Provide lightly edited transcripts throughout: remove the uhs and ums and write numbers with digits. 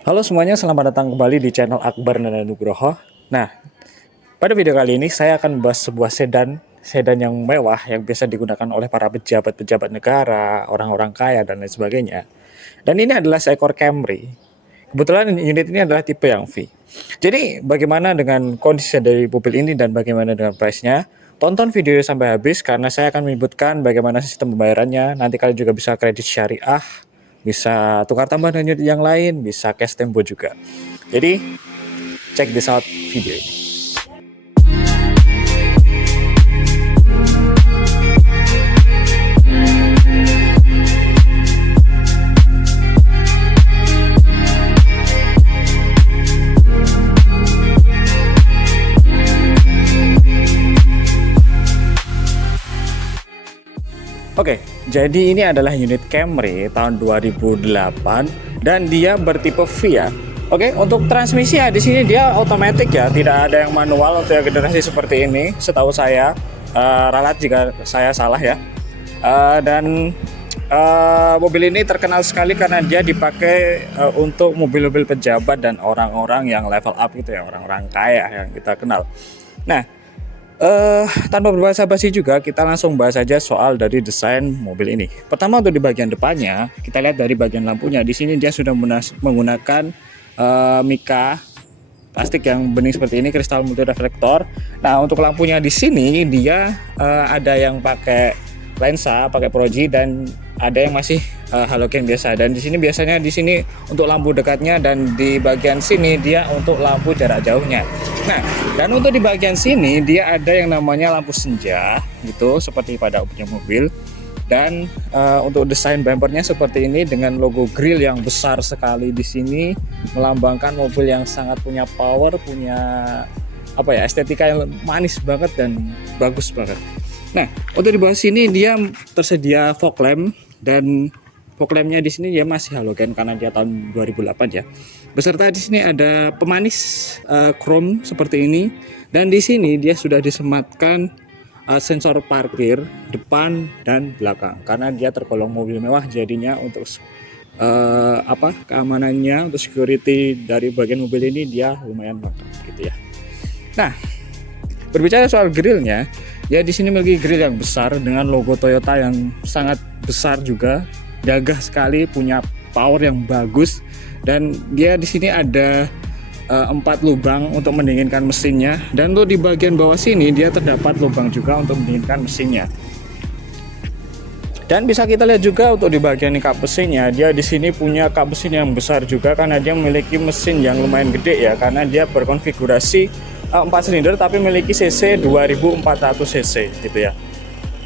Halo semuanya, selamat datang kembali di channel Akbar Nana Nugroho. Nah, pada video kali ini saya akan membahas sebuah sedan yang mewah yang biasa digunakan oleh para pejabat-pejabat negara, orang-orang kaya dan lain sebagainya. Dan ini adalah seekor Camry. Kebetulan unit ini adalah tipe yang V. Jadi, bagaimana dengan kondisi dari mobil ini dan bagaimana dengan price-nya? Tonton videonya sampai habis karena saya akan menyebutkan bagaimana sistem pembayarannya. Nanti kalian juga bisa kredit syariah, bisa tukar tambah dengan unit yang lain, bisa cash tempo juga. Jadi, check this out video ini. Oke, jadi ini adalah unit Camry tahun 2008 dan dia bertipe V ya. Oke, untuk transmisi ya di sini dia otomatis ya, tidak ada yang manual untuk yang generasi seperti ini. Setahu saya, ralat jika saya salah ya. Mobil ini terkenal sekali karena dia dipakai untuk mobil-mobil pejabat dan orang-orang yang level up gitu ya, orang-orang kaya yang kita kenal. Nah, tanpa berbasa-basi juga kita langsung bahas saja soal dari desain mobil ini. Pertama untuk di bagian depannya, kita lihat dari bagian lampunya. Di sini dia sudah menggunakan mika plastik yang bening seperti ini, kristal multi reflektor. Nah, untuk lampunya di sini dia ada yang pakai lensa, pakai proji, dan ada yang masih halogen biasa. Dan di sini biasanya di sini untuk lampu dekatnya, dan di bagian sini dia untuk lampu jarak jauhnya. Nah, dan untuk di bagian sini dia ada yang namanya lampu senja gitu, seperti pada umumnya mobil. Dan untuk desain bumpernya seperti ini dengan logo grill yang besar sekali di sini, melambangkan mobil yang sangat punya power, punya apa ya, estetika yang manis banget dan bagus banget. Nah, untuk di bawah sini dia tersedia fog lamp, dan fog lampnya di sini dia masih halogen karena dia tahun 2008 ya. Beserta di sini ada pemanis chrome seperti ini, dan di sini dia sudah disematkan sensor parkir depan dan belakang karena dia tergolong mobil mewah, jadinya untuk keamanannya, untuk security dari bagian mobil ini dia lumayan mantap gitu ya. Nah, berbicara soal grillnya, ya di sini memiliki grill yang besar dengan logo Toyota yang sangat besar juga, gagah sekali, punya power yang bagus, dan dia di sini ada 4 lubang untuk mendinginkan mesinnya, dan untuk di bagian bawah sini dia terdapat lubang juga untuk mendinginkan mesinnya. Dan bisa kita lihat juga untuk di bagian kap mesinnya, dia di sini punya kap mesin yang besar juga karena dia memiliki mesin yang lumayan gede ya, karena dia berkonfigurasi 4 silinder tapi memiliki cc 2400 cc gitu ya.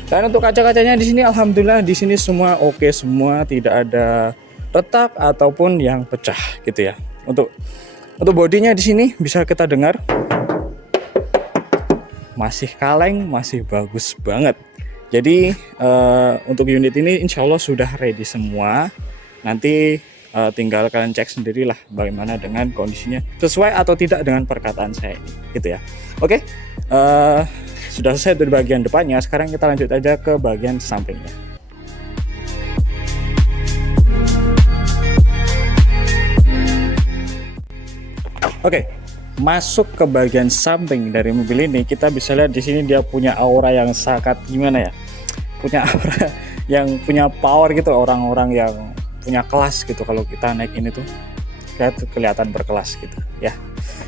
Dan untuk kaca-kacanya di sini alhamdulillah di sini semua oke semua, tidak ada retak ataupun yang pecah gitu ya. Untuk bodinya di sini bisa kita dengar masih kaleng, masih bagus banget. Jadi untuk unit ini insya Allah sudah ready semua. Nanti tinggal kalian cek sendirilah bagaimana dengan kondisinya, sesuai atau tidak dengan perkataan saya ini gitu ya. Oke, sudah selesai dari bagian depannya. Sekarang kita lanjut aja ke bagian sampingnya. Oke, masuk ke bagian samping dari mobil ini, kita bisa lihat di sini dia punya aura yang sangat gimana ya, punya aura yang punya power gitu, orang-orang yang punya kelas gitu. Kalau kita naik ini tuh kelihatan berkelas gitu ya.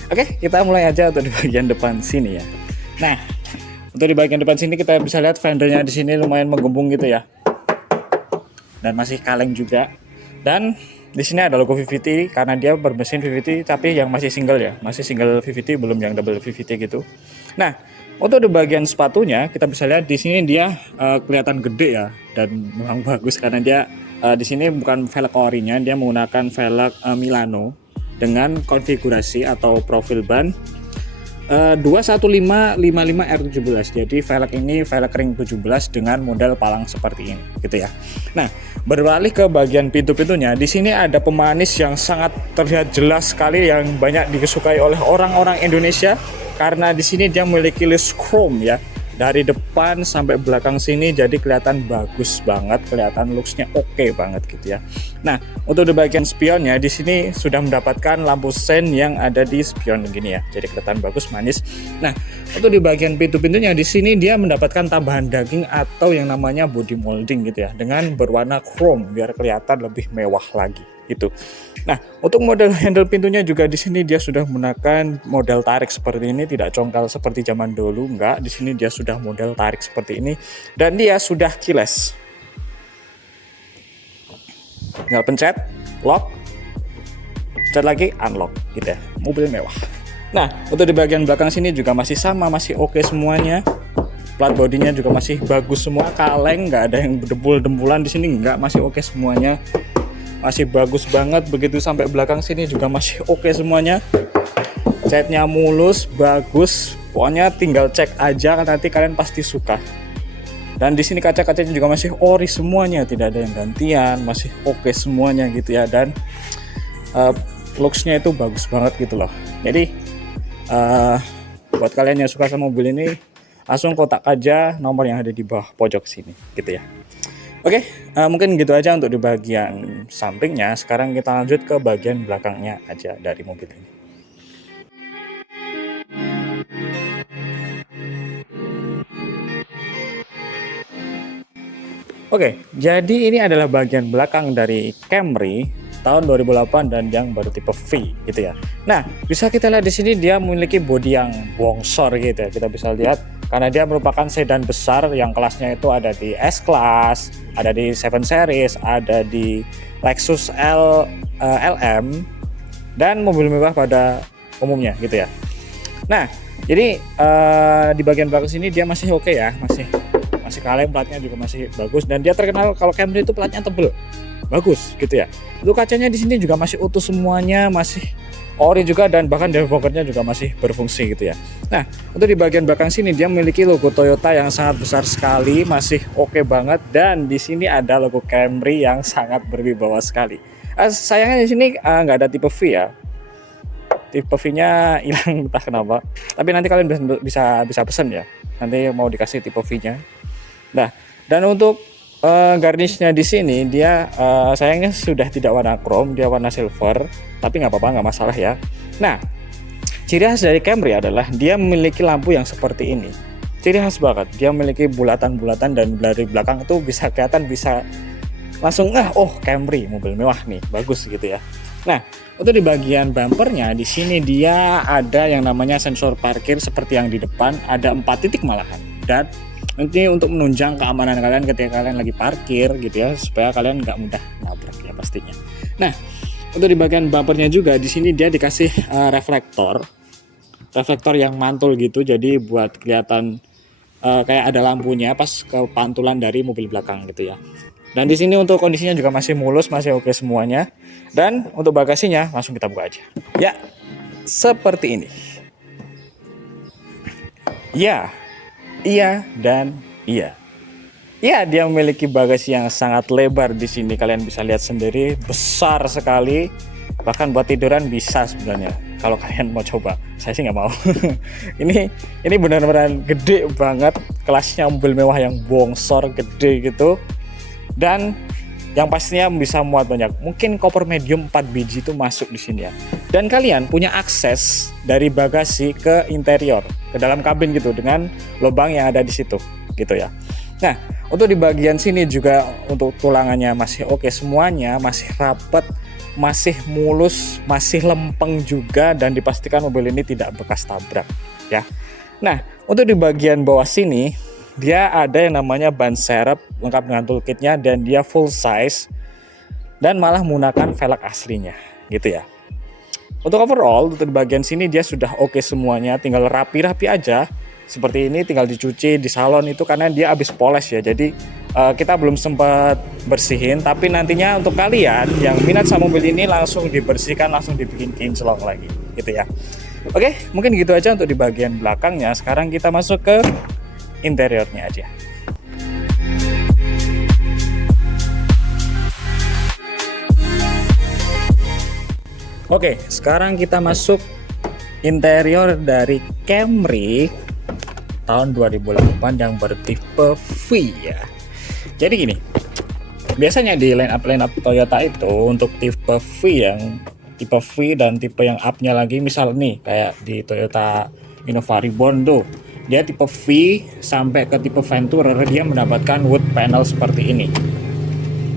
Oke, kita mulai aja untuk di bagian depan sini ya. Nah, untuk di bagian depan sini kita bisa lihat fendernya di sini lumayan menggembung gitu ya, dan masih kaleng juga. Dan di sini ada logo VVT karena dia bermesin VVT tapi yang masih single ya, masih single VVT, belum yang double VVT gitu. Nah, untuk di bagian sepatunya kita bisa lihat di sini dia kelihatan gede ya, dan memang bagus karena dia di sini bukan velg orinya, dia menggunakan velg Milano dengan konfigurasi atau profil ban 21555R17. Jadi velg ini velg ring 17 dengan model palang seperti ini gitu ya. Nah, beralih ke bagian pintu-pintunya, di sini ada pemanis yang sangat terlihat jelas sekali yang banyak disukai oleh orang-orang Indonesia karena di sini dia memiliki list chrome ya. dari depan sampai belakang sini, jadi kelihatan bagus banget, kelihatan looksnya oke banget gitu ya. Nah, untuk di bagian spionnya di sini sudah mendapatkan lampu sen yang ada di spion gini ya, jadi kelihatan bagus, manis. Nah, untuk di bagian pintu-pintunya di sini dia mendapatkan tambahan daging atau yang namanya body molding gitu ya, dengan berwarna chrome biar kelihatan lebih mewah lagi gitu. Nah, untuk model handle pintunya juga di sini dia sudah menggunakan model tarik seperti ini, tidak congkal seperti zaman dulu, enggak. Di sini dia sudah model tarik seperti ini dan dia sudah keyless. Tinggal pencet lock, pencet lagi unlock gitu ya. Mobil mewah. Nah, untuk di bagian belakang sini juga masih sama, masih oke semuanya. Plat bodinya juga masih bagus semua, kaleng, nggak ada yang debul-dembulan di sini, nggak, masih oke semuanya. Masih bagus banget, begitu sampai belakang sini juga masih oke semuanya. Catnya mulus, bagus, pokoknya tinggal cek aja, nanti kalian pasti suka. Dan di sini kaca-kacanya juga masih ori semuanya, tidak ada yang gantian, masih oke semuanya gitu ya. Dan looksnya itu bagus banget gitu loh. Jadi buat kalian yang suka sama mobil ini, langsung kontak aja nomor yang ada di bawah pojok sini gitu ya. Oke, mungkin gitu aja untuk di bagian sampingnya. Sekarang kita lanjut ke bagian belakangnya aja dari mobil ini. Oke, jadi ini adalah bagian belakang dari Camry tahun 2008 dan yang baru tipe V gitu ya. Nah, bisa kita lihat di sini dia memiliki bodi yang bongsor gitu ya. Kita bisa lihat karena dia merupakan sedan besar yang kelasnya itu ada di S-Class, ada di 7 Series, ada di Lexus LM, dan mobil mewah pada umumnya gitu ya. Nah, jadi di bagian belakang sini dia masih oke ya, masih kaleng, platnya juga masih bagus, dan dia terkenal kalau Camry itu platnya tebel, bagus gitu ya. Untuk kacanya di sini juga masih utuh semuanya, masih ori juga, dan bahkan defoggernya juga masih berfungsi gitu ya. Nah, untuk di bagian belakang sini dia memiliki logo Toyota yang sangat besar sekali, masih oke banget, dan di sini ada logo Camry yang sangat berwibawa sekali. Sayangnya di sini nggak ada tipe V ya. Tipe V-nya hilang entah kenapa. Tapi nanti kalian bisa pesan ya. Nanti mau dikasih tipe V-nya. Nah, dan untuk garnishnya di sini dia sayangnya sudah tidak warna chrome, dia warna silver, tapi nggak apa-apa, nggak masalah ya. Nah, ciri khas dari Camry adalah dia memiliki lampu yang seperti ini. Ciri khas banget, dia memiliki bulatan-bulatan, dan dari belakang itu bisa kelihatan, bisa langsung oh Camry, mobil mewah nih, bagus gitu ya. Nah, untuk di bagian bumpernya di sini dia ada yang namanya sensor parkir seperti yang di depan, ada 4 titik malahan, dan nanti untuk menunjang keamanan kalian ketika kalian lagi parkir gitu ya, supaya kalian nggak mudah nabrak ya pastinya. Nah, untuk di bagian bumpernya juga di sini dia dikasih reflektor yang mantul gitu, jadi buat kelihatan kayak ada lampunya pas ke pantulan dari mobil belakang gitu ya. Dan di sini untuk kondisinya juga masih mulus, masih oke semuanya. Dan untuk bagasinya langsung kita buka aja. Ya, seperti ini. Ya. Iya dan iya. Ya, dia memiliki bagasi yang sangat lebar di sini. Kalian bisa lihat sendiri, besar sekali. Bahkan buat tiduran bisa sebenarnya. Kalau kalian mau coba, saya sih nggak mau. ini benar-benar gede banget. Kelasnya mobil mewah yang bongsor, gede gitu. Dan yang pastinya bisa muat banyak. Mungkin koper medium 4 biji itu masuk di sini ya. Dan kalian punya akses dari bagasi ke interior, ke dalam kabin gitu, dengan lubang yang ada di situ gitu ya. Nah, untuk di bagian sini juga untuk tulangannya masih oke semuanya, masih rapet, masih mulus, masih lempeng juga, dan dipastikan mobil ini tidak bekas tabrak ya. Nah, untuk di bagian bawah sini dia ada yang namanya ban serep lengkap dengan toolkitnya, dan dia full size dan malah menggunakan velg aslinya gitu ya. Untuk overall, untuk di bagian sini dia sudah oke semuanya, tinggal rapi-rapi aja seperti ini, tinggal dicuci di salon itu karena dia habis poles ya. Jadi kita belum sempat bersihin, tapi nantinya untuk kalian yang minat sama mobil ini langsung dibersihkan, langsung dibikin kinclong lagi gitu ya. Oke, mungkin gitu aja untuk di bagian belakangnya. Sekarang kita masuk ke interiornya aja. Oke, sekarang kita masuk interior dari Camry tahun 2008 yang bertipe V ya. Jadi gini, biasanya di line up Toyota itu untuk tipe V yang tipe V dan tipe yang up-nya lagi, misal nih kayak di Toyota Innova Reborn tuh, dia tipe V sampai ke tipe Venturer dia mendapatkan wood panel seperti ini.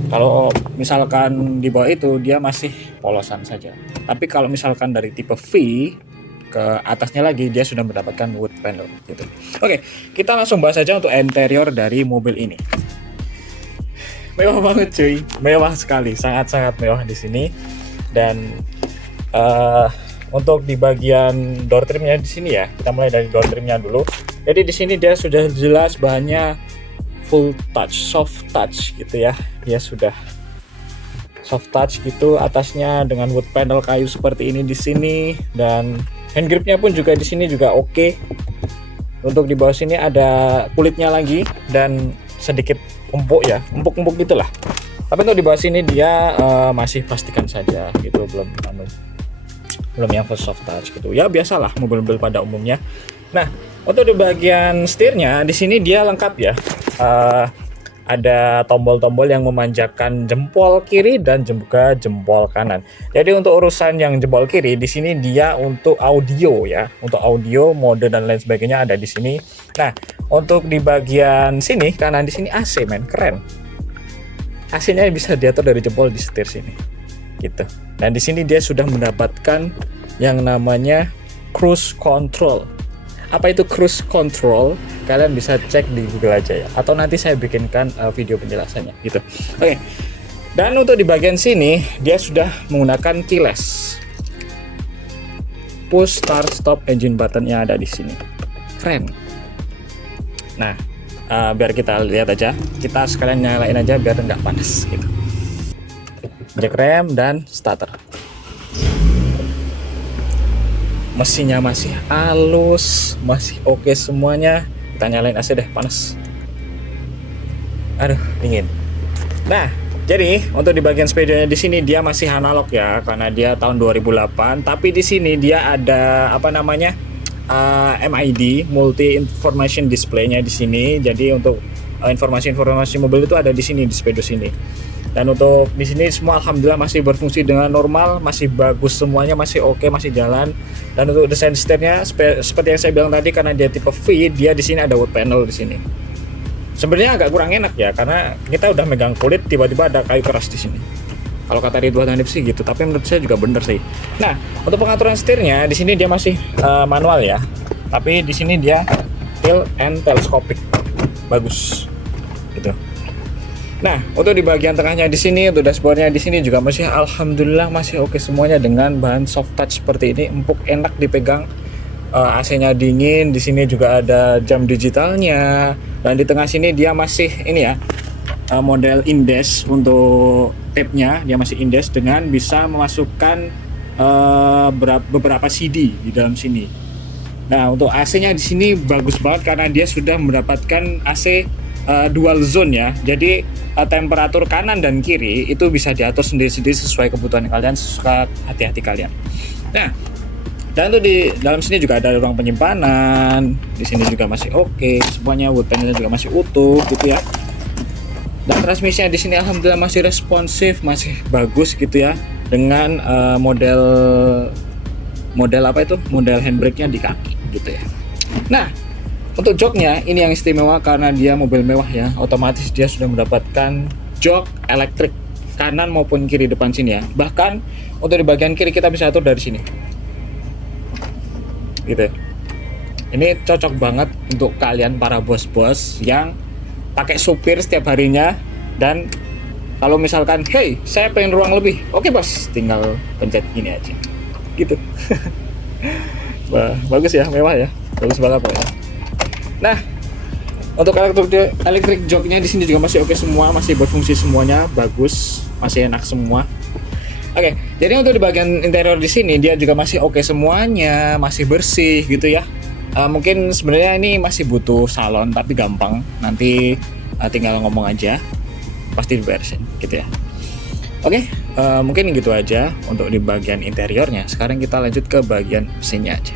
Kalau misalkan di bawah itu dia masih polosan saja. Tapi kalau misalkan dari tipe V ke atasnya lagi dia sudah mendapatkan wood panel gitu. Oke, kita langsung bahas aja untuk interior dari mobil ini. Mewah banget cuy, mewah sekali, sangat-sangat mewah di sini. Dan untuk di bagian door trimnya di sini ya, kita mulai dari door trimnya dulu. Jadi di sini dia sudah jelas bahannya full touch, soft touch gitu ya. Dia sudah soft touch gitu, atasnya dengan wood panel kayu seperti ini di sini, dan hand gripnya pun juga di sini juga oke. Untuk di bawah sini ada kulitnya lagi dan sedikit empuk ya, empuk-empuk gitulah. Tapi untuk di bawah sini dia masih plastikan saja gitu, belum yang full soft touch gitu. Ya biasalah mobil-mobil pada umumnya. Nah, untuk di bagian setirnya di sini dia lengkap ya. Ada tombol-tombol yang memanjakan jempol kiri dan juga jempol kanan. Jadi untuk urusan yang jempol kiri di sini dia untuk audio ya, untuk audio, mode dan lain sebagainya ada di sini. Nah, untuk di bagian sini kanan di sini AC, men, keren. AC-nya bisa diatur dari jempol di setir sini, gitu. Dan di sini dia sudah mendapatkan yang namanya cruise control. Apa itu cruise control? Kalian bisa cek di Google aja ya, atau nanti saya bikinkan video penjelasannya gitu. Oke. Dan untuk di bagian sini dia sudah menggunakan keyless. Push start stop engine button-nya ada di sini. Keren. Nah, biar kita lihat aja, kita sekalian nyalain aja biar nggak panas gitu. Brake rem dan starter. Mesinnya masih halus, masih oke semuanya. Kita nyalain AC deh, panas. Aduh, dingin. Nah, jadi untuk di bagian spedionya di sini dia masih analog ya, karena dia tahun 2008. Tapi di sini dia ada apa namanya MID, multi information display-nya di sini. Jadi untuk informasi-informasi mobil itu ada di sini di speedo sini. Dan untuk di sini semua alhamdulillah masih berfungsi dengan normal, masih bagus semuanya, masih oke, masih jalan. Dan untuk desain setirnya seperti yang saya bilang tadi, karena dia tipe V, dia di sini ada wood panel di sini. Sebenarnya agak kurang enak ya, karena kita udah megang kulit tiba-tiba ada kayu keras di sini. Kalau kata Ridwan Hanif sih gitu, tapi menurut saya juga bener sih. Nah, untuk pengaturan setirnya di sini dia masih manual ya. Tapi di sini dia tilt and telescopic. Bagus. Gitu. Nah, untuk di bagian tengahnya di sini, untuk dashboardnya di sini juga masih alhamdulillah masih oke semuanya dengan bahan soft touch seperti ini, empuk, enak dipegang. AC-nya dingin, di sini juga ada jam digitalnya, dan di tengah sini dia masih ini ya, model indes untuk tape-nya, dia masih indes dengan bisa memasukkan beberapa CD di dalam sini. Nah, untuk AC-nya di sini bagus banget karena dia sudah mendapatkan AC dual zone ya. Jadi temperatur kanan dan kiri itu bisa diatur sendiri-sendiri sesuai kebutuhan kalian, sesuai hati-hati kalian. Nah, dan untuk di dalam sini juga ada ruang penyimpanan. Di sini juga masih oke, semuanya wood panelnya juga masih utuh gitu ya. Dan transmisinya di sini alhamdulillah masih responsif, masih bagus gitu ya. Dengan model apa itu? Model handbrake-nya di kaki gitu ya. Nah, untuk joknya ini yang istimewa karena dia mobil mewah ya, otomatis dia sudah mendapatkan jok elektrik kanan maupun kiri depan sini ya. Bahkan untuk di bagian kiri kita bisa atur dari sini. Gitu. Ini cocok banget untuk kalian para bos-bos yang pakai supir setiap harinya, dan kalau misalkan, hey, saya pengen ruang lebih, oke bos, tinggal pencet gini aja. Gitu. Wah, bagus ya, mewah ya, bagus banget ya. Nah, untuk elektrik joknya di sini juga masih oke semua, masih berfungsi semuanya, bagus, masih enak semua. Oke, jadi untuk di bagian interior di sini dia juga masih oke semuanya, masih bersih gitu ya. Mungkin sebenarnya ini masih butuh salon tapi gampang, nanti tinggal ngomong aja, pasti diberesin gitu ya. Oke, mungkin gitu aja untuk di bagian interiornya. Sekarang kita lanjut ke bagian mesinnya aja.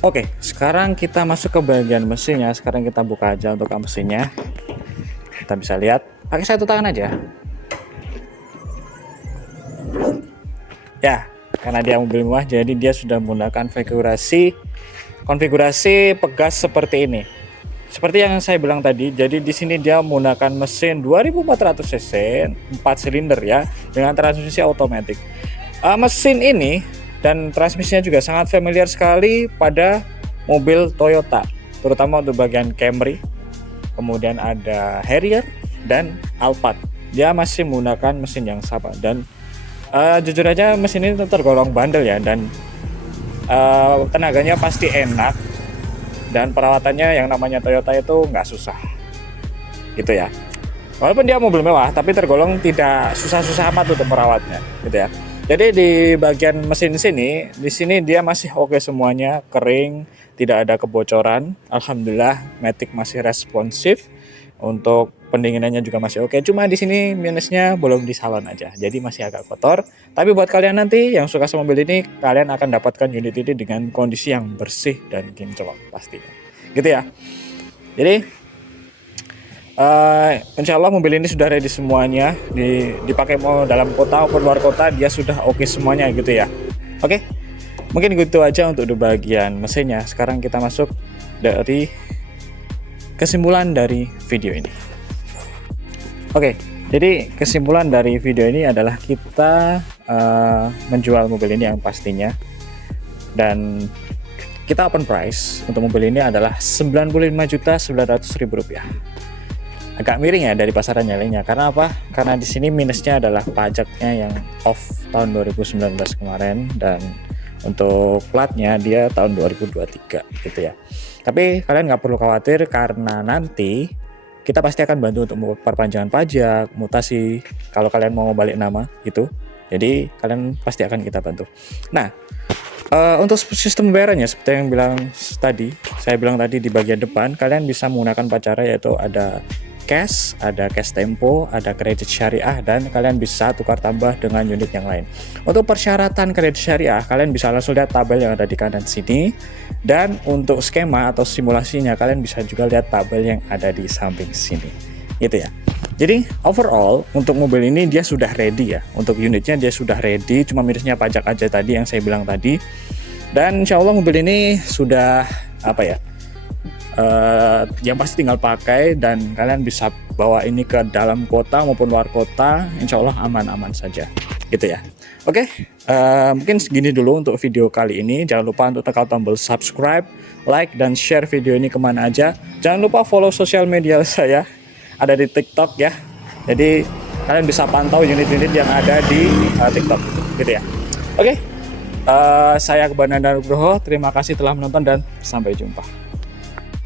Oke, sekarang kita masuk ke bagian mesinnya. Sekarang kita buka aja untuk mesinnya. Kita bisa lihat pakai satu tangan aja. Ya, karena dia mobil mewah, jadi dia sudah menggunakan konfigurasi pegas seperti ini. Seperti yang saya bilang tadi, jadi di sini dia menggunakan mesin 2400 cc, 4 silinder ya, dengan transmisi otomatis. Mesin ini dan transmisinya juga sangat familiar sekali pada mobil Toyota, terutama untuk bagian Camry, kemudian ada Harrier dan Alphard. Dia masih menggunakan mesin yang sama dan jujur aja mesin ini tergolong bandel ya, dan tenaganya pasti enak, dan perawatannya yang namanya Toyota itu nggak susah gitu ya. Walaupun dia mobil mewah, tapi tergolong tidak susah-susah amat untuk merawatnya gitu ya. Jadi di bagian mesin sini, di sini dia masih oke semuanya, kering, tidak ada kebocoran. Alhamdulillah, Matic masih responsif. Untuk pendinginannya juga masih oke. Cuma di sini minusnya belum di salon aja, jadi masih agak kotor. Tapi buat kalian nanti yang suka sama mobil ini, kalian akan dapatkan unit ini dengan kondisi yang bersih dan kinclong pastinya. Gitu ya. Jadi insya Allah mobil ini sudah ready semuanya, dipakai mau dalam kota maupun luar kota, dia sudah oke semuanya gitu ya. Oke, mungkin gitu aja untuk di bagian mesinnya. Sekarang kita masuk dari kesimpulan dari video ini. Oke, jadi kesimpulan dari video ini adalah kita menjual mobil ini yang pastinya, dan kita open price untuk mobil ini adalah Rp95.900.000. Agak miring ya dari pasaran lainnya. Karena apa? Karena di sini minusnya adalah pajaknya yang off tahun 2019 kemarin, dan untuk platnya dia tahun 2023 gitu ya. Tapi kalian nggak perlu khawatir, karena nanti kita pasti akan bantu untuk perpanjangan pajak, mutasi kalau kalian mau balik nama gitu. Jadi kalian pasti akan kita bantu. Nah, untuk sistem pembayarannya seperti yang saya bilang tadi di bagian depan, kalian bisa menggunakan 4 cara, yaitu ada cash tempo, ada kredit syariah, dan kalian bisa tukar tambah dengan unit yang lain. Untuk persyaratan kredit syariah, kalian bisa langsung lihat tabel yang ada di kanan sini, dan untuk skema atau simulasinya kalian bisa juga lihat tabel yang ada di samping sini gitu ya. Jadi overall untuk mobil ini dia sudah ready ya, untuk unitnya dia sudah ready, cuma minusnya pajak aja tadi yang saya bilang tadi. Dan insya Allah mobil ini sudah yang pasti tinggal pakai, dan kalian bisa bawa ini ke dalam kota maupun luar kota, insya Allah aman-aman saja gitu ya. Oke, mungkin segini dulu untuk video kali ini. Jangan lupa untuk tekan tombol subscribe, like, dan share video ini kemana aja. Jangan lupa follow sosial media saya, ada di TikTok ya, jadi kalian bisa pantau unit-unit yang ada di TikTok gitu ya. Oke, saya Kebanan dan Nugroho, terima kasih telah menonton dan sampai jumpa.